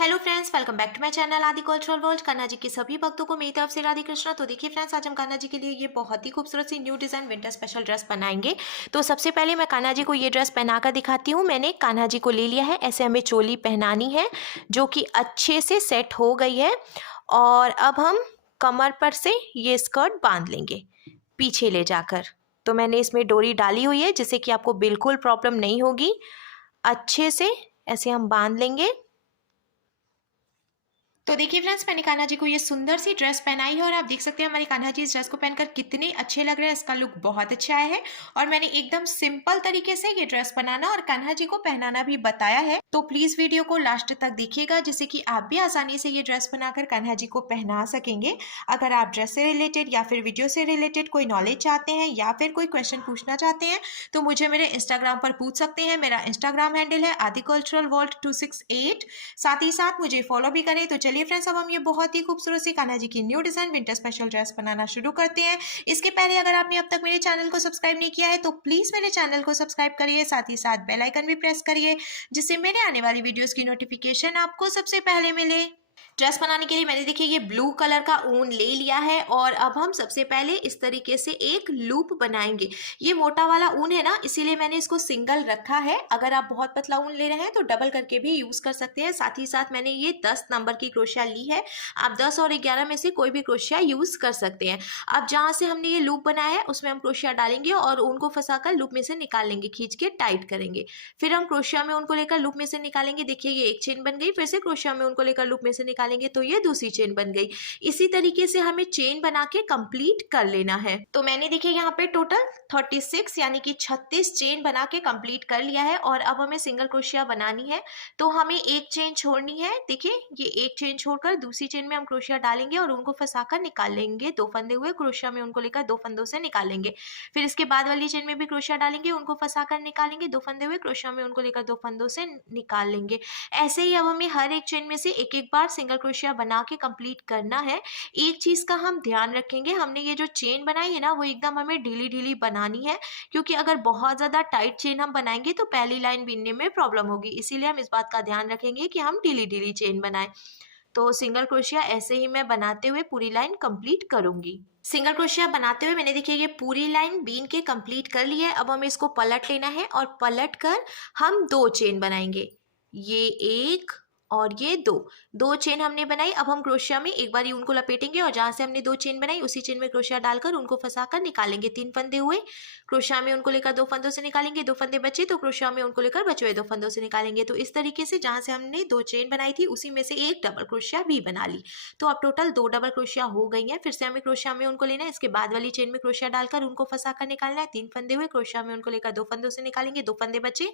Hello friends, welcome back to my channel Aadi cultural world. Kanha ji के सभी भक्तों को मेरी तरफ से राधे कृष्णा। तो देखिए फ्रेंड्स, आज हम कान्हा जी के लिए ये बहुत ही खूबसूरत सी new design winter special dress बनाएंगे। तो सबसे पहले मैं कान्हा जी को ये ड्रेस पहनाकर दिखाती हूँ। मैंने कान्हा जी को ले लिया है, ऐसे हमें चोली पहनानी है जो कि अच्छे से सेट हो गई है। और अब हम कमर पर से ये स्कर्ट बांध लेंगे पीछे ले जाकर। तो मैंने इसमें डोरी डाली हुई है जिससे कि आपको बिल्कुल प्रॉब्लम नहीं होगी। अच्छे से ऐसे हम बांध लेंगे। तो देखिए फ्रेंड्स, मैंने कान्हा जी को ये सुंदर सी ड्रेस पहनाई है और आप देख सकते हैं हमारे कान्हा जी इस ड्रेस को पहनकर कितने अच्छे लग रहे हैं। इसका लुक बहुत अच्छा आया है और मैंने एकदम सिंपल तरीके से ये ड्रेस बनाना और कान्हा जी को पहनाना भी बताया है। तो प्लीज वीडियो को लास्ट तक देखिएगा जिससे कि आप भी आसानी से ये ड्रेस बनाकर कान्हा जी को पहना सकेंगे। अगर आप ड्रेस से रिलेटेड या फिर वीडियो से रिलेटेड कोई नॉलेज चाहते हैं या फिर कोई क्वेश्चन पूछना चाहते हैं तो मुझे मेरे इंस्टाग्राम पर पूछ सकते हैं। मेरा इंस्टाग्राम हैंडल है आदि कल्चरल वर्ल्ड 268। साथ ही साथ मुझे फॉलो भी करें। तो चलिए फ्रेंड्स, अब हम ये बहुत ही खूबसूरत सी कान्हा जी की new design winter special dress बनाना शुरू करते हैं। इसके पहले अगर आपने अब तक मेरे चैनल को सब्सक्राइब नहीं किया है तो प्लीज मेरे चैनल को सब्सक्राइब करिए, साथ ही साथ बेल आइकन भी प्रेस करिए जिससे मेरे आने वाली वीडियोस की नोटिफिकेशन आपको सबसे पहले मिले। ड्रेस बनाने के लिए मैंने देखिए ये ब्लू कलर का ऊन ले लिया है और अब हम सबसे पहले इस तरीके से एक लूप बनाएंगे। ये मोटा वाला ऊन है ना, इसीलिए मैंने इसको सिंगल रखा है। अगर आप बहुत पतला ऊन ले रहे हैं तो डबल करके भी यूज कर सकते हैं। साथ ही साथ मैंने ये 10 नंबर की क्रोशिया ली है। आप 10 और 11 में से कोई भी क्रोशिया यूज कर सकते हैं। अब जहाँ से हमने ये लूप बनाया है उसमें हम क्रोशिया डालेंगे और ऊन को फंसाकर लूप में से निकाल लेंगे, खींच के टाइट करेंगे। फिर हम क्रोशिया में उनको लेकर लूप में से निकालेंगे। देखिए ये एक चेन बन गई। फिर से क्रोशिया में उनको लेकर लूप में से निकालेंगे तो ये दूसरी चेन बन गई। इसी तरीके से हमें चेन बना के कंप्लीट कर लेना है। तो मैंने देखिए यहाँ पे टोटल 36 यानी कि 36 चेन बना के कंप्लीट कर लिया है और अब हमें सिंगल क्रोशिया बनानी है। तो हमें एक चेन छोड़नी है। देखिए ये एक चेन छोड़कर दूसरी चेन में हम क्रोशिया डालेंगे और उनको फंसाकर निकाल लेंगे। 2 फंदे हुए क्रोशिया में उनको लेकर 2 फंदों से निकालेंगे। फिर इसके बाद वाली चेन में भी क्रोशिया डालेंगे, उनको फंसाकर निकालेंगे। 2 फंदे हुए क्रोशिया में उनको लेकर 2 फंदों से निकाल लेंगे। ऐसे ही अब हमें हर एक चेन में से एक एक बार सिंगल क्रोशिया बना के कंप्लीट करना है। एक चीज का हम ध्यान रखेंगे, हमने ये जो चेन बनाई है ना वो एकदम हमें ढीली ढीली बनानी है, क्योंकि अगर बहुत ज्यादा टाइट चेन हम बनाएंगे तो पहली लाइन बीनने में प्रॉब्लम होगी। इसीलिए हम इस बात का ध्यान रखेंगे कि हम ढीली ढीली चेन बनाएं। तो सिंगल क्रोशिया ऐसे ही मैं बनाते हुए पूरी लाइन कंप्लीट करूंगी। सिंगल क्रोशिया बनाते हुए मैंने देखिए ये पूरी लाइन बीन के कंप्लीट कर ली है। अब हमें इसको पलट लेना है और पलट कर हम 2 चेन बनाएंगे। ये एक और ये दो चेन हमने बनाई। अब हम क्रोशिया में एक बार उनको लपेटेंगे और जहां से हमने 2 चेन बनाई उसी चेन में क्रोशिया डालकर उनको फंसाकर निकालेंगे। 3 फंदे हुए क्रोशिया में उनको लेकर 2 फंदों से निकालेंगे। 2 फंदे बचे तो क्रोशिया में उनको लेकर बचे हुए 2 फंदों से निकालेंगे। तो इस तरीके से जहां से हमने 2 चेन बनाई थी उसी में से एक डबल क्रोशिया भी बना ली। तो अब टोटल 2 डबल क्रोशिया हो गई है। फिर से हमें क्रोशिया में उनको लेना है। इसके बाद वाली चेन में क्रोशिया डालकर उनको फंसाकर निकालना है। 3 फंदे हुए क्रोशिया में उनको लेकर 2 फंदों से निकालेंगे। 2 फंदे बचे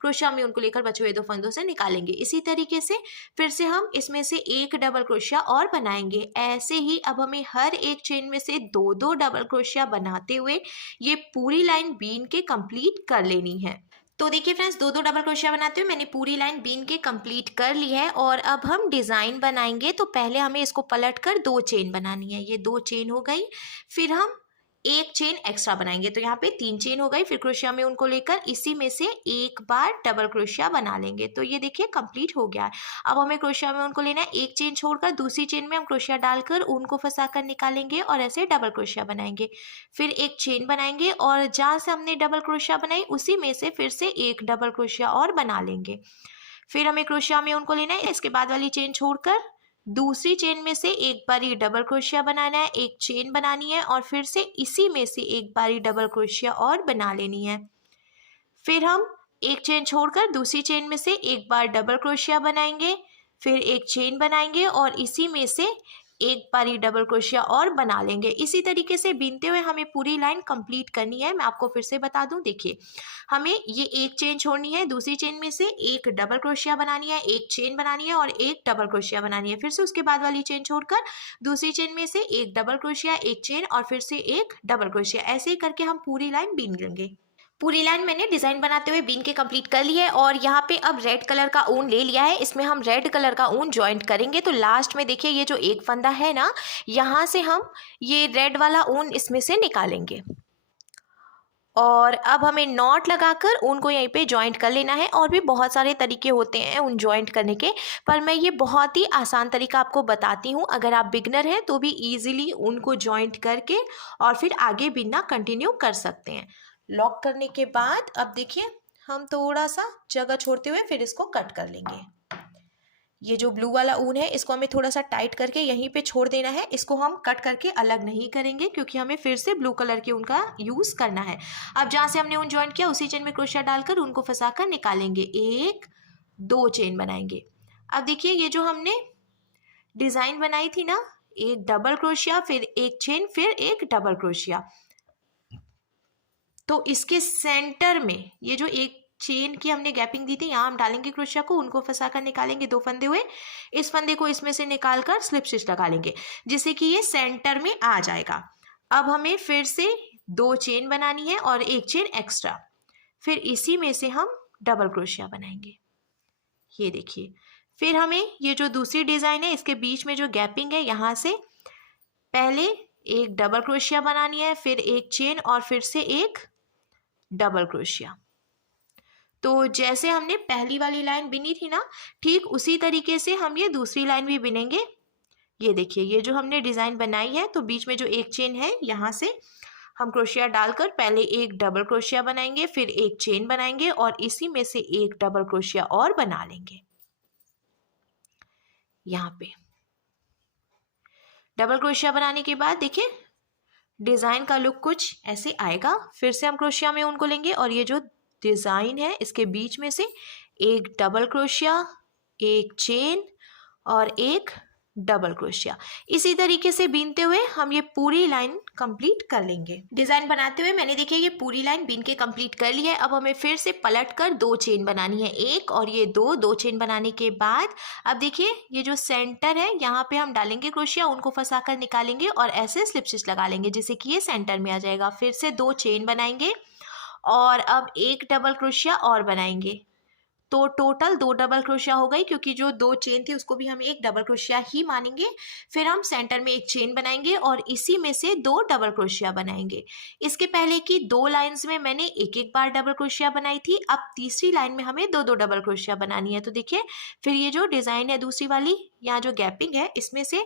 क्रोशिया में उनको लेकर बचे हुए 2 फंदों से निकालेंगे। इसी तरीके से फिर से हम इसमें से एक डबल क्रोशिया और बनाएंगे। ऐसे ही अब हमें हर एक चेन में से 2-2 डबल क्रोशिया बनाते हुए ये पूरी लाइन बीन के कंप्लीट कर लेनी है। तो देखिए फ्रेंड्स, 2-2 डबल क्रोशिया बनाते हुए मैंने पूरी लाइन बीन के कंप्लीट कर ली है और अब हम डिजाइन बनाएंगे। तो पहले हमें इसको पलट कर 2 चेन बनानी है। ये 2 चेन हो गई। फिर हम एक चेन एक्स्ट्रा बनाएंगे तो यहाँ पे 3 चेन हो गई। फिर क्रोशिया में उनको लेकर इसी में से एक बार डबल क्रोशिया बना लेंगे। तो ये देखिए कंप्लीट हो गया है। अब हमें क्रोशिया में उनको लेना है। एक चेन छोड़कर दूसरी चेन में हम क्रोशिया डालकर उनको फंसाकर निकालेंगे और ऐसे डबल क्रोशिया बनाएंगे। फिर एक चेन बनाएंगे और जहाँ से हमने डबल क्रोशिया बनाई उसी में से फिर से एक डबल क्रोशिया और बना लेंगे। फिर हमें क्रोशिया में उनको लेना है। इसके बाद वाली चेन छोड़कर दूसरी चेन में से एक बारी डबल क्रोशिया बनाना है, एक चेन बनानी है और फिर से इसी में से एक बारी डबल क्रोशिया और बना लेनी है। फिर हम एक चेन छोड़कर दूसरी चेन में से एक बार डबल क्रोशिया बनाएंगे। फिर एक चेन बनाएंगे और इसी में से एक बारी डबल क्रोशिया और बना लेंगे। इसी तरीके से बीनते हुए हमें पूरी लाइन कंप्लीट करनी है। मैं आपको फिर से बता दूं, देखिए हमें ये एक चेन छोड़नी है, दूसरी चेन में से एक डबल क्रोशिया बनानी है, एक चेन बनानी है और एक डबल क्रोशिया बनानी है। फिर से उसके बाद वाली चेन छोड़कर दूसरी चेन में से एक डबल क्रोशिया, एक चेन और फिर से एक डबल क्रोशिया। ऐसे ही करके हम पूरी लाइन बीन लेंगे। पूरी लाइन मैंने डिजाइन बनाते हुए बीन के कंप्लीट कर ली है और यहाँ पे अब रेड कलर का ऊन ले लिया है। इसमें हम रेड कलर का ऊन ज्वाइंट करेंगे। तो लास्ट में देखिए ये जो एक फंदा है ना, यहाँ से हम ये रेड वाला ऊन इसमें से निकालेंगे और अब हमें नॉट लगाकर ऊन को यहीं पे जॉइंट कर लेना है। और भी बहुत सारे तरीके होते हैं ऊन जॉइंट करने के, पर मैं ये बहुत ही आसान तरीका आपको बताती हूँ। अगर आप बिगनर हैं तो भी ईजिली ऊन को जॉइंट करके और फिर आगे बिनना कंटिन्यू कर सकते हैं। लॉक करने के बाद अब देखिए हम थोड़ा सा जगह छोड़ते हुए फिर इसको कट कर लेंगे। ये जो ब्लू वाला ऊन है इसको हमें थोड़ा सा टाइट करके यहीं पे छोड़ देना है। इसको हम कट करके अलग नहीं करेंगे क्योंकि हमें फिर से ब्लू कलर के ऊन का यूज करना है। अब जहाँ से हमने ऊन ज्वाइन किया उसी चेन में क्रोशिया डालकर ऊन को फंसाकर निकालेंगे। 1 2 चेन बनाएंगे। अब देखिए ये जो हमने डिजाइन बनाई थी ना, एक डबल क्रोशिया फिर एक चेन फिर एक डबल क्रोशिया, तो इसके सेंटर में ये जो एक चेन की हमने गैपिंग दी थी यहाँ हम डालेंगे क्रोशिया को, उनको फंसाकर निकालेंगे। 2 फंदे हुए, इस फंदे को इसमें से निकालकर स्लिप स्टिच लगा लेंगे जिससे कि ये सेंटर में आ जाएगा। अब हमें फिर से 2 चेन बनानी है और एक चेन एक्स्ट्रा, फिर इसी में से हम डबल क्रोशिया बनाएंगे। ये देखिए, फिर हमें ये जो दूसरी डिजाइन है इसके बीच में जो गैपिंग है यहाँ से पहले एक डबल क्रोशिया बनानी है, फिर एक चेन और फिर से एक डबल क्रोशिया। तो जैसे हमने पहली वाली लाइन बिनी थी ना, ठीक उसी तरीके से हम ये दूसरी लाइन भी बिनेंगे। ये देखिए ये जो हमने डिजाइन बनाई है तो बीच में जो एक चेन है यहाँ से हम क्रोशिया डालकर पहले एक डबल क्रोशिया बनाएंगे, फिर एक चेन बनाएंगे और इसी में से एक डबल क्रोशिया और बना लेंगे। यहाँ पे डबल क्रोशिया बनाने के बाद देखिए डिजाइन का लुक कुछ ऐसे आएगा। फिर से हम क्रोशिया में उनको लेंगे और ये जो डिजाइन है इसके बीच में से एक डबल क्रोशिया, एक चेन और एक डबल क्रोशिया, इसी तरीके से बीनते हुए हम ये पूरी लाइन कंप्लीट कर लेंगे। डिजाइन बनाते हुए मैंने देखिए ये पूरी लाइन बीन के कंप्लीट कर ली है। अब हमें फिर से पलट कर 2 चेन बनानी है, एक और ये 2 चेन बनाने के बाद अब देखिए ये जो सेंटर है यहाँ पे हम डालेंगे क्रोशिया, उनको फंसा कर निकालेंगे और ऐसे स्लिप स्टिच लगा लेंगे जिससे कि ये सेंटर में आ जाएगा। फिर से 2 चेन बनाएंगे और अब एक डबल क्रोशिया और बनाएंगे, तो टोटल 2 डबल क्रोशिया हो गई क्योंकि जो 2 चेन थी उसको भी हम एक डबल क्रोशिया ही मानेंगे। फिर हम सेंटर में एक चेन बनाएंगे और इसी में से 2 डबल क्रोशिया बनाएंगे। इसके पहले की 2 लाइंस में मैंने एक एक बार डबल क्रोशिया बनाई थी, अब तीसरी लाइन में हमें 2 डबल क्रोशिया बनानी है। तो देखिए फिर ये जो डिजाइन है दूसरी वाली, यहाँ जो गैपिंग है इसमें से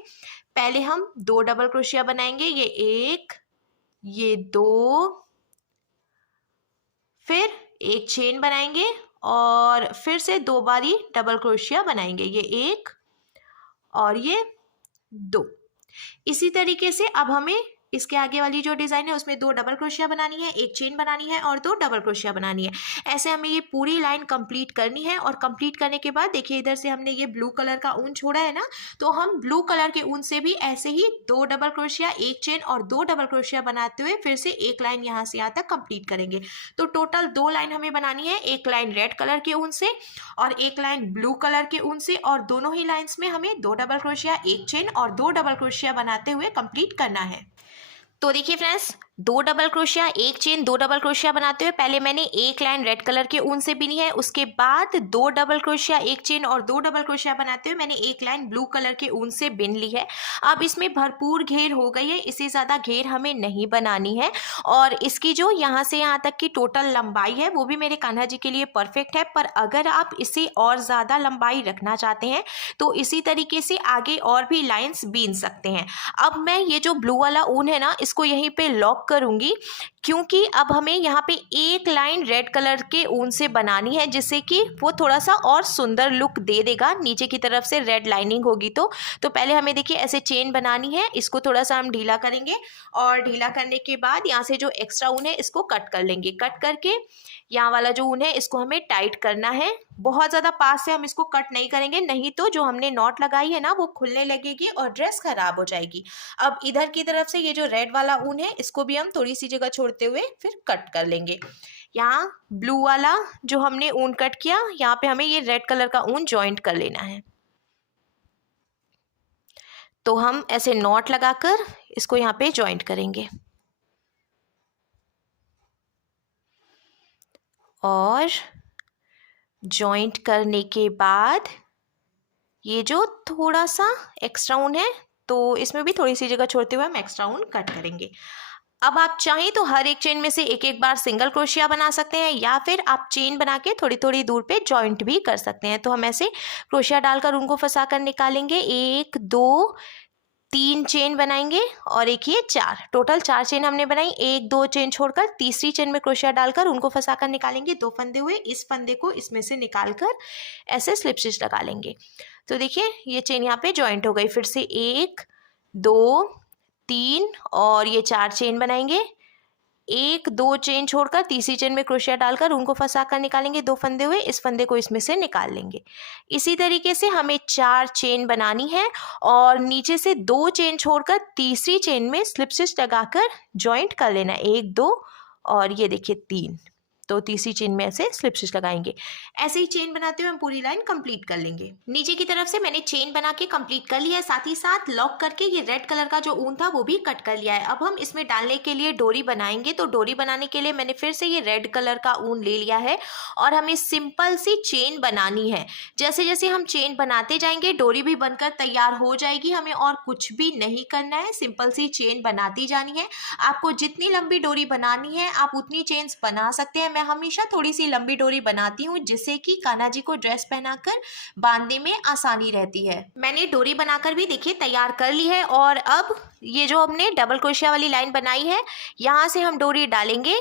पहले हम 2 डबल क्रोशिया बनाएंगे, ये 1 ये 2, फिर एक चेन बनाएंगे और फिर से 2 बारी डबल क्रोशिया बनाएंगे, ये 1 और ये 2। इसी तरीके से अब हमें इसके आगे वाली जो डिजाइन है उसमें 2 डबल क्रोशिया बनानी है, एक चेन बनानी है और 2 डबल क्रोशिया बनानी है। ऐसे हमें ये पूरी लाइन कंप्लीट करनी है। और कंप्लीट करने के बाद देखिए इधर से हमने ये ब्लू कलर का ऊन छोड़ा है ना, तो हम ब्लू कलर के ऊन से भी ऐसे ही 2 डबल क्रोशिया, एक चेन और 2 डबल क्रोशिया बनाते हुए फिर से एक लाइन यहाँ से यहाँ तक कंप्लीट करेंगे। तो टोटल 2 लाइन हमें बनानी है, एक लाइन रेड कलर के ऊन से और एक लाइन ब्लू कलर के ऊन से, और दोनों ही लाइन्स में हमें 2 डबल क्रोशिया, एक चेन और 2 डबल क्रोशिया बनाते हुए कंप्लीट करना है। तो देखिए फ्रेंड्स, 2 डबल क्रोशिया, एक चेन, 2 डबल क्रोशिया बनाते हुए पहले मैंने एक लाइन रेड कलर के ऊन से बिनी है, उसके बाद 2 डबल क्रोशिया, एक चेन और 2 डबल क्रोशिया बनाते हुए मैंने एक लाइन ब्लू कलर के ऊन से बिन ली है। अब इसमें भरपूर घेर हो गई है, इससे ज़्यादा घेर हमें नहीं बनानी है। और इसकी जो यहाँ से यहाँ तक की टोटल लंबाई है वो भी मेरे कान्हा जी के लिए परफेक्ट है, पर अगर आप इसे और ज़्यादा लंबाई रखना चाहते हैं तो इसी तरीके से आगे और भी लाइन्स बीन सकते हैं। अब मैं ये जो ब्लू वाला ऊन है ना इसको यहीं पे लॉक करूंगी, क्योंकि अब हमें यहाँ पे एक लाइन रेड कलर के ऊन से बनानी है जिससे कि वो थोड़ा सा और सुंदर लुक दे देगा। नीचे की तरफ से रेड लाइनिंग होगी तो पहले हमें देखिए ऐसे चेन बनानी है, इसको थोड़ा सा हम ढीला करेंगे और ढीला करने के बाद यहाँ से जो एक्स्ट्रा ऊन है इसको कट कर लेंगे। कट करके यहाँ वाला जो ऊन है इसको हमें टाइट करना है, बहुत ज़्यादा पास से हम इसको कट नहीं करेंगे, नहीं तो जो हमने नॉट लगाई है ना वो खुलने लगेगी और ड्रेस खराब हो जाएगी। अब इधर की तरफ से ये जो रेड वाला ऊन है इसको भी हम थोड़ी सी जगह छोड़ते हुए फिर कट कर लेंगे। यहाँ ब्लू वाला जो हमने ऊन कट किया यहाँ पे हमें ये रेड कलर का ऊन जॉइंट कर लेना है। तो हम ऐसे नॉट लगाकर इसको यहाँ पे जॉइंट करेंगे और जॉइंट करने के बाद ये जो थोड़ा सा एक्स्ट्रा ऊन है तो इसमें भी थोड़ी सी जगह छोड़ते हुए हम एक्स्ट्रा ऊन कट करेंगे। अब आप चाहें तो हर एक चेन में से एक एक बार सिंगल क्रोशिया बना सकते हैं, या फिर आप चेन बना के थोड़ी थोड़ी दूर पे जॉइंट भी कर सकते हैं। तो हम ऐसे क्रोशिया डालकर उनको फंसा कर निकालेंगे। 1 2 3 चेन बनाएंगे और एक ये 4, टोटल 4 चेन हमने बनाई। 1 2 चेन छोड़कर तीसरी चेन में क्रोशिया डालकर उनको फंसा कर निकालेंगे। 2 फंदे हुए, इस फंदे को इसमें से निकाल कर ऐसे स्लिप स्टिच लगा लेंगे। तो देखिए ये चेन यहाँ पे जॉइंट हो गई। फिर से 1 2 3 और ये 4 चेन बनाएंगे। 1 2 चेन छोड़कर तीसरी चेन में क्रोशिया डालकर उनको फंसा कर निकालेंगे। 2 फंदे हुए, इस फंदे को इसमें से निकाल लेंगे। इसी तरीके से हमें 4 चेन बनानी है और नीचे से 2 चेन छोड़कर तीसरी चेन में स्लिप स्टिच लगाकर जॉइंट कर लेना है। 1 2 और ये देखिए 3, तो तीसरी चेन में ऐसे स्लिप स्टिच लगाएंगे। ऐसे ही चेन बनाते हुए हम पूरी लाइन कंप्लीट कर लेंगे। नीचे की तरफ से मैंने चेन बना के कंप्लीट कर लिया है, साथ ही साथ लॉक करके ये रेड कलर का जो ऊन था वो भी कट कर लिया है। अब हम इसमें डालने के लिए डोरी बनाएंगे। तो डोरी बनाने के लिए मैंने फिर से ये रेड कलर का ऊन ले लिया है और हमें सिंपल सी चेन बनानी है। जैसे जैसे हम चेन बनाते जाएंगे डोरी भी बनकर तैयार हो जाएगी। हमें और कुछ भी नहीं करना है, सिंपल सी चेन बनाती जानी है। आपको जितनी लंबी डोरी बनानी है आप उतनी चेन्स बना सकते हैं। मैं हमेशा थोड़ी सी लंबी डोरी बनाती हूँ जिससे कि कान्हा जी को ड्रेस पहनाकर बांधने में आसानी रहती है। मैंने डोरी बनाकर भी देखिए तैयार कर ली है। और अब ये जो हमने डबल क्रोशिया वाली लाइन बनाई है, यहाँ से हम डोरी डालेंगे।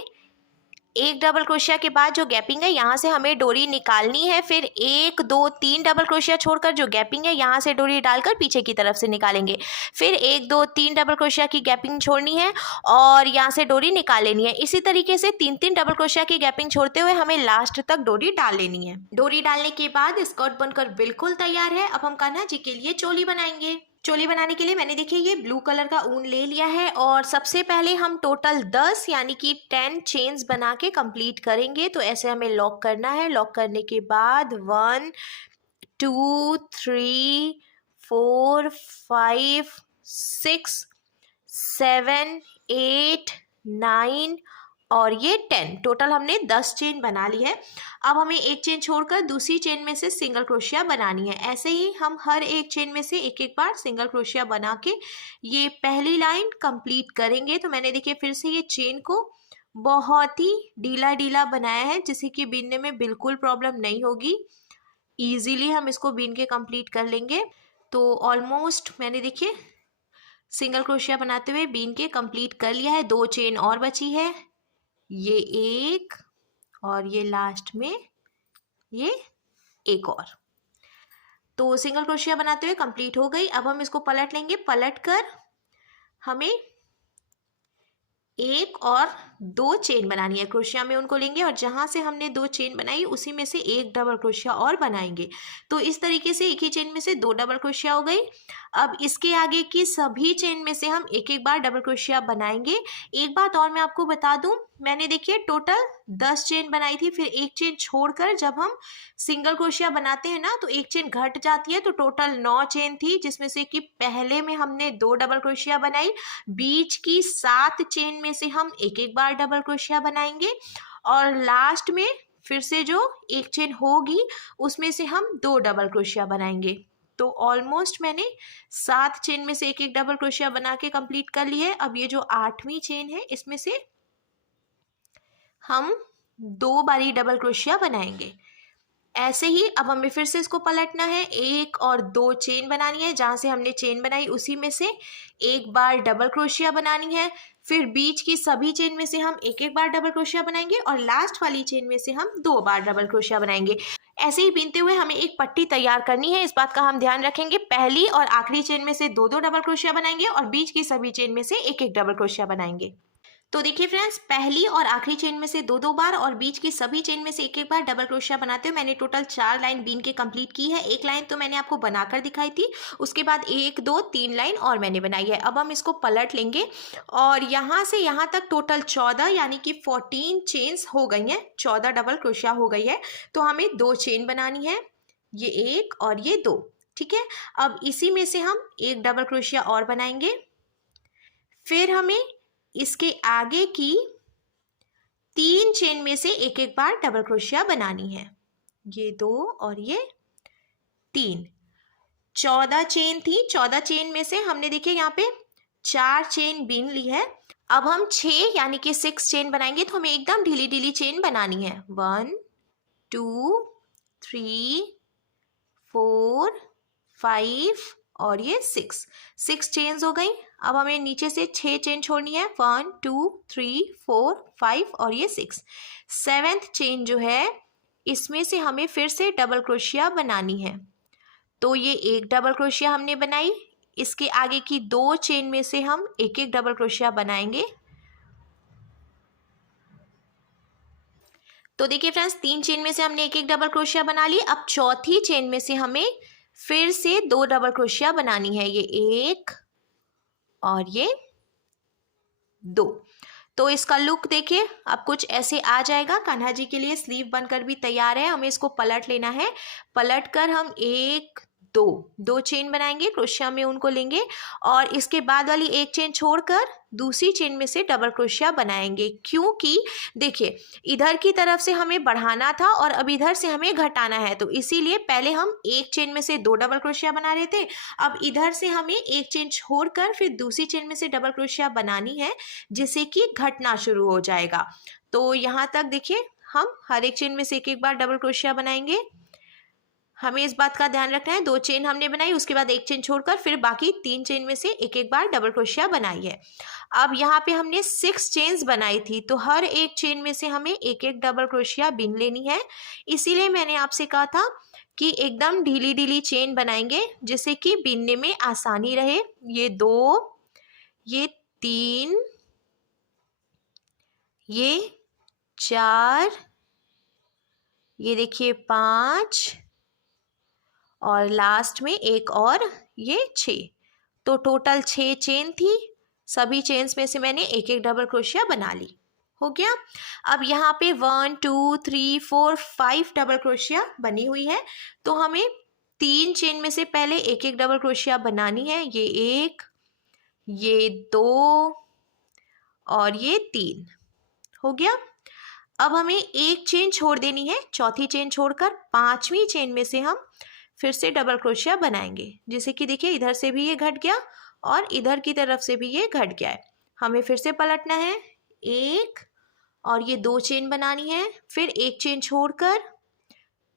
एक डबल क्रोशिया के बाद जो गैपिंग है यहाँ से हमें डोरी निकालनी है। फिर 1 2 3 डबल क्रोशिया छोड़कर जो गैपिंग है यहाँ से डोरी डालकर पीछे की तरफ से निकालेंगे। फिर 1 2 3 डबल क्रोशिया की गैपिंग छोड़नी है और यहाँ से डोरी निकाल लेनी है। इसी तरीके से 3 डबल क्रोशिया की गैपिंग छोड़ते हुए हमें लास्ट तक डोरी डाल लेनी है। डोरी डालने के बाद स्कर्ट बनकर बिल्कुल तैयार है। अब हम कान्हा जी के लिए चोली बनाएंगे। चोली बनाने के लिए मैंने देखिए ये ब्लू कलर का ऊन ले लिया है और सबसे पहले हम टोटल 10 यानी कि 10 चेन्स बना के कंप्लीट करेंगे। तो ऐसे हमें लॉक करना है। लॉक करने के बाद 1 2 3 4 5 6 7 8 9 और ये 10, टोटल हमने 10 चेन बना ली है। अब हमें एक चेन छोड़कर दूसरी चेन में से सिंगल क्रोशिया बनानी है। ऐसे ही हम हर एक चेन में से एक एक बार सिंगल क्रोशिया बना के ये पहली लाइन कंप्लीट करेंगे। तो मैंने देखिए फिर से ये चेन को बहुत ही ढीला ढीला बनाया है जिससे कि बीनने में बिल्कुल प्रॉब्लम नहीं होगी। ईजीली हम इसको बीन के कंप्लीट कर लेंगे। तो ऑलमोस्ट मैंने देखिए सिंगल क्रोशिया बनाते हुए बीन के कंप्लीट कर लिया है। 2 चेन और बची है, ये एक और ये लास्ट में ये एक और। तो सिंगल क्रोशिया बनाते हुए कंप्लीट हो गई। अब हम इसको पलट लेंगे। पलट कर हमें 1 और 2 चेन बनानी है। क्रोशिया में उनको लेंगे और जहाँ से हमने 2 चेन बनाई उसी में से एक डबल क्रोशिया और बनाएंगे। तो इस तरीके से एक ही चेन में से 2 डबल क्रोशिया हो गई। अब इसके आगे की सभी चेन में से हम एक एक बार डबल क्रोशिया बनाएंगे। एक बात और मैं आपको बता दूं, मैंने देखिए टोटल 10 चेन बनाई थी। फिर एक चेन छोड़कर जब हम सिंगल क्रोशिया बनाते हैं ना तो एक चेन घट जाती है। तो टोटल 9 चेन थी जिसमें से कि पहले में हमने 2 डबल क्रोशिया बनाई। बीच की 7 चेन में से हम एक एक बार डबल क्रोशिया बनाएंगे और लास्ट में फिर से जो एक चेन होगी उसमें से हम 2 डबल क्रोशिया बनाएंगे। तो ऑलमोस्ट मैंने 7 चेन में से एक एक डबल क्रोशिया बना के कंप्लीट कर ली है। अब ये जो 8वीं चेन है इसमें से हम 2 बारी डबल क्रोशिया बनाएंगे। ऐसे ही अब हमें फिर से इसको पलटना है। 1 और 2 चेन बनानी है। जहाँ से हमने चेन बनाई उसी में से एक बार डबल क्रोशिया बनानी है। फिर बीच की सभी चेन में से हम एक एक बार डबल क्रोशिया बनाएंगे और लास्ट वाली चेन में से हम 2 बार डबल क्रोशिया बनाएंगे। ऐसे ही बीनते हुए हमें एक पट्टी तैयार करनी है। इस बात का हम ध्यान रखेंगे। पहली और आखिरी चेन में से 2 डबल क्रोशिया बनाएंगे और बीच की सभी चेन में से एक एक डबल क्रोशिया बनाएंगे। तो देखिए फ्रेंड्स, पहली और आखिरी चेन में से 2 बार और बीच की सभी चेन में से एक एक बार डबल क्रोशिया बनाते हुए मैंने टोटल 4 लाइन बीन के कंप्लीट की है। एक लाइन तो मैंने आपको बनाकर दिखाई थी, उसके बाद 1 2 3 लाइन और मैंने बनाई है। अब हम इसको पलट लेंगे और यहाँ से यहाँ तक टोटल 14 यानी कि 14 चेन्स हो गई हैं। 14 डबल क्रोशिया हो गई है। तो हमें 2 चेन बनानी है, ये 1 और ये 2, ठीक है। अब इसी में से हम एक डबल क्रोशिया और बनाएंगे। फिर हमें इसके आगे की 3 चेन में से एक एक बार डबल क्रोशिया बनानी है, ये 2 और ये 3। 14 चेन थी। 14 चेन में से हमने देखिए यहाँ पे 4 चेन बीन ली है। अब हम 6 यानी कि 6 चेन बनाएंगे, तो हमें एकदम ढीली ढीली चेन बनानी है। 1 2 3 4 5 और ये 6 चेन्स हो गई। अब हमें नीचे से 6 चेन छोड़नी है। 1 2 3 4 5 और ये 6। 7th चेन जो है इसमें से हमें फिर से डबल क्रोशिया बनानी है। तो ये एक डबल क्रोशिया हमने बनाई, इसके आगे की 2 चेन में से हम एक एक डबल क्रोशिया बनाएंगे। तो देखिए फ्रेंड्स, 3 चेन में से हमने एक एक डबल क्रोशिया बना ली। अब चौथी चेन में से हमें फिर से 2 डबल क्रोशिया बनानी है, ये 1 और ये 2। तो इसका लुक देखिए अब कुछ ऐसे आ जाएगा। कान्हा जी के लिए स्लीव बनकर भी तैयार है। हमें इसको पलट लेना है। पलट कर हम 1 2 चेन बनाएंगे, क्रोशिया में उनको लेंगे और इसके बाद वाली एक चेन छोड़कर दूसरी चेन में से डबल क्रोशिया बनाएंगे, क्योंकि देखिए इधर की तरफ से हमें बढ़ाना था और अब इधर से हमें घटाना है। तो इसीलिए पहले हम एक चेन में से 2 डबल क्रोशिया बना रहे थे, अब इधर से हमें एक चेन छोड़कर फिर दूसरी चेन में से डबल क्रोशिया बनानी है, जिससे कि घटना शुरू हो जाएगा। तो यहाँ तक देखिए हम हर एक चेन में से एक एक बार डबल क्रोशिया बनाएंगे। हमें इस बात का ध्यान रखना है, 2 चेन हमने बनाई, उसके बाद एक चेन छोड़कर फिर बाकी 3 चेन में से एक एक बार डबल क्रोशिया बनाई है। अब यहाँ पे हमने 6 चेन्स बनाई थी, तो हर एक चेन में से हमें एक एक डबल क्रोशिया बीन लेनी है। इसीलिए मैंने आपसे कहा था कि एकदम ढीली ढीली चेन बनाएंगे, जिससे कि बीनने में आसानी रहे। ये 2, ये 3, ये 4, ये देखिए 5 और लास्ट में एक और ये 6। तो टोटल 6 चेन थी। सभी चेन्स में से मैंने एक एक डबल क्रोशिया बना ली। हो गया। अब यहाँ पे 1 2 3 4 5 डबल क्रोशिया बनी हुई है, तो हमें 3 चेन में से पहले एक एक डबल क्रोशिया बनानी है। ये 1, ये 2 और ये 3 हो गया। अब हमें एक चेन छोड़ देनी है, चौथी चेन छोड़कर 5वीं चेन में से हम फिर से डबल क्रोशिया बनाएंगे, जिससे कि देखिए इधर से भी ये घट गया और इधर की तरफ से भी ये घट गया है। हमें फिर से पलटना है, 1 और ये 2 चेन बनानी है, फिर एक चेन छोड़कर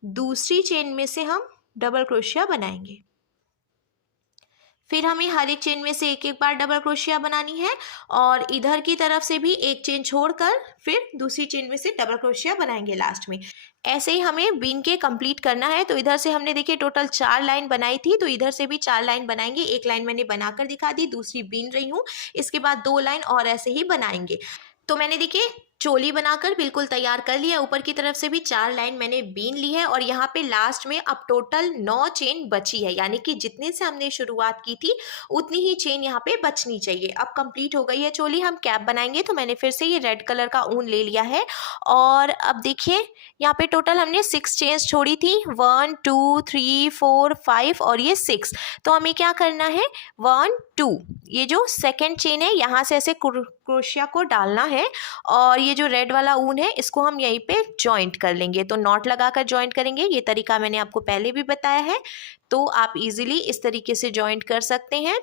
दूसरी चेन में से हम डबल क्रोशिया बनाएंगे। फिर हमें हर एक चेन में से एक एक बार डबल क्रोशिया बनानी है और इधर की तरफ से भी एक चेन छोड़कर फिर दूसरी चेन में से डबल क्रोशिया बनाएंगे लास्ट में। ऐसे ही हमें बीन के कंप्लीट करना है। तो इधर से हमने देखिए टोटल 4 लाइन बनाई थी, तो इधर से भी 4 लाइन बनाएंगे। एक लाइन मैंने बनाकर दिखा दी, दूसरी बीन रही हूँ। इसके बाद 2 लाइन और ऐसे ही बनाएंगे। तो मैंने देखिए चोली बनाकर बिल्कुल तैयार कर लिया। ऊपर की तरफ से भी 4 लाइन मैंने बीन ली है और यहाँ पे लास्ट में अब टोटल 9 चेन बची है, यानी कि जितने से हमने शुरुआत की थी उतनी ही चेन यहाँ पे बचनी चाहिए। अब कंप्लीट हो गई है चोली। हम कैप बनाएंगे, तो मैंने फिर से ये रेड कलर का ऊन ले लिया है और अब देखिए यहाँ पे टोटल हमने 6 चेन्स छोड़ी थी, 1 2 3 4 5 और ये 6। तो हमें क्या करना है, 1 2 ये जो सेकेंड चेन है यहाँ से ऐसे क्रोशिया को डालना है और ये जो रेड वाला ऊन है इसको हम यहीं पे जॉइंट कर लेंगे। तो नॉट लगाकर जॉइंट करेंगे। ये तरीका मैंने आपको पहले भी बताया है, तो आप इजीली इस तरीके से जॉइंट कर सकते हैं।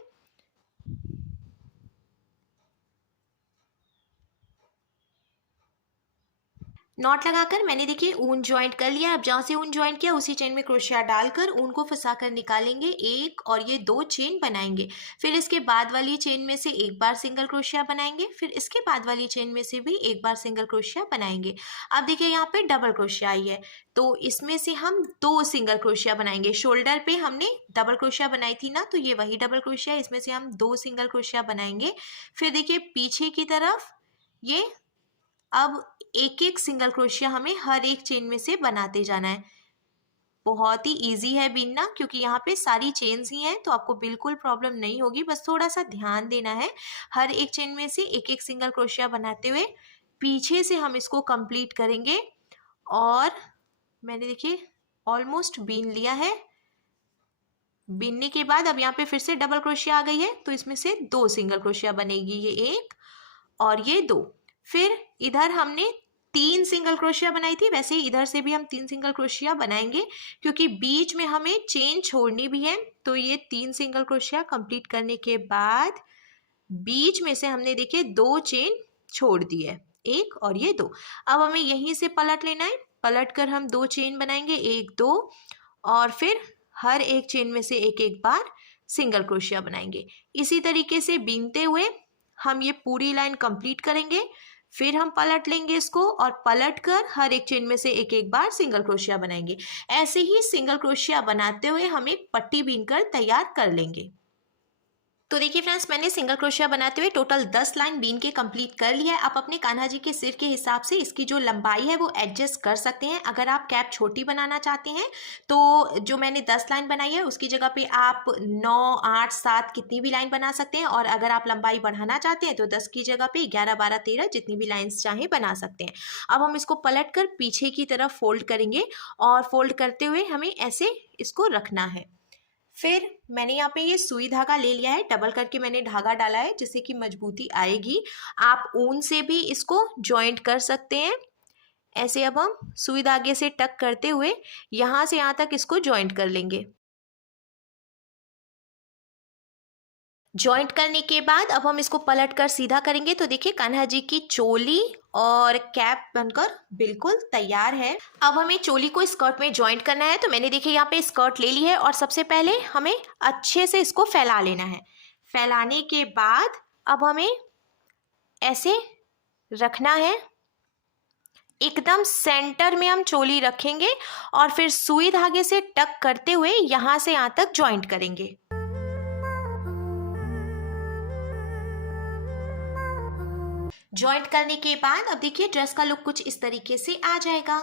नॉट लगाकर मैंने देखिए ऊन ज्वाइंट कर लिया। अब जहाँ से ऊन ज्वाइंट किया उसी चेन में क्रोशिया डालकर ऊन को फंसा कर निकालेंगे, 1 और ये 2 चेन बनाएंगे। फिर इसके बाद वाली चेन में से एक बार सिंगल क्रोशिया बनाएंगे, फिर इसके बाद वाली चेन में से भी एक बार सिंगल क्रोशिया बनाएंगे। अब देखिए यहाँ पे डबल क्रोशिया आई है, तो इसमें से हम 2 सिंगल क्रोशिया बनाएंगे। शोल्डर पे हमने डबल क्रोशिया बनाई थी ना, तो ये वही डबल क्रोशिया, इसमें से हम 2 सिंगल क्रोशिया बनाएंगे। फिर देखिए पीछे की तरफ ये अब एक एक सिंगल क्रोशिया हमें हर एक चेन में से बनाते जाना है। बहुत ही इजी है बीनना, क्योंकि यहाँ पे सारी चेन्स ही हैं, तो आपको बिल्कुल प्रॉब्लम नहीं होगी। बस थोड़ा सा ध्यान देना है। हर एक चेन में से एक एक सिंगल क्रोशिया बनाते हुए पीछे से हम इसको कंप्लीट करेंगे। और मैंने देखिए ऑलमोस्ट बीन लिया है। बीनने के बाद अब यहाँ पे फिर से डबल क्रोशिया आ गई है, तो इसमें से 2 सिंगल क्रोशिया बनेगी, ये 1 और ये 2। फिर इधर हमने 3 सिंगल क्रोशिया बनाई थी, वैसे ही इधर से भी हम 3 सिंगल क्रोशिया बनाएंगे, क्योंकि बीच में हमें चेन छोड़नी भी है। तो ये 3 सिंगल क्रोशिया कंप्लीट करने के बाद बीच में से हमने देखिए 2 चेन छोड़ दी है, 1 और ये 2। अब हमें यहीं से पलट लेना है, पलट कर हम 2 चेन बनाएंगे, 1 2, और फिर हर एक चेन में से एक एक बार सिंगल क्रोशिया बनाएंगे। इसी तरीके से बीनते हुए हम ये पूरी लाइन कंप्लीट करेंगे। फिर हम पलट लेंगे इसको और पलट कर हर एक चेन में से एक एक बार सिंगल क्रोशिया बनाएंगे। ऐसे ही सिंगल क्रोशिया बनाते हुए हम एक पट्टी बीनकर तैयार कर लेंगे। तो देखिए फ्रेंड्स, मैंने सिंगल क्रोशिया बनाते हुए टोटल 10 लाइन बीन के कंप्लीट कर लिया है। आप अपने कान्हा जी के सिर के हिसाब से इसकी जो लंबाई है वो एडजस्ट कर सकते हैं। अगर आप कैप छोटी बनाना चाहते हैं तो जो मैंने 10 लाइन बनाई है उसकी जगह पे आप 9 8 7 कितनी भी लाइन बना सकते हैं, और अगर आप लंबाई बढ़ाना चाहते हैं तो 10 की जगह पे 11 12 13 जितनी भी लाइन्स चाहें बना सकते हैं। अब हम इसको पलट कर पीछे की तरफ फोल्ड करेंगे और फोल्ड करते हुए हमें ऐसे इसको रखना है। फिर मैंने यहाँ पे ये सुई धागा ले लिया है, डबल करके मैंने धागा डाला है जिससे कि मजबूती आएगी। आप ऊन से भी इसको जॉइंट कर सकते हैं। ऐसे अब हम सुई धागे से टक करते हुए यहाँ से यहाँ तक इसको जॉइंट कर लेंगे। जॉइंट करने के बाद अब हम इसको पलट कर सीधा करेंगे तो देखिए कान्हा जी की चोली और कैप बनकर बिल्कुल तैयार है। अब हमें चोली को स्कर्ट में जॉइंट करना है, तो मैंने देखिए यहाँ पे स्कर्ट ले ली है और सबसे पहले हमें अच्छे से इसको फैला लेना है। फैलाने के बाद अब हमें ऐसे रखना है, एकदम सेंटर में हम चोली रखेंगे और फिर सुई धागे से टक करते हुए यहाँ से यहाँ तक जॉइंट करेंगे। जॉइंट करने के बाद अब देखिए ड्रेस का लुक कुछ इस तरीके से आ जाएगा।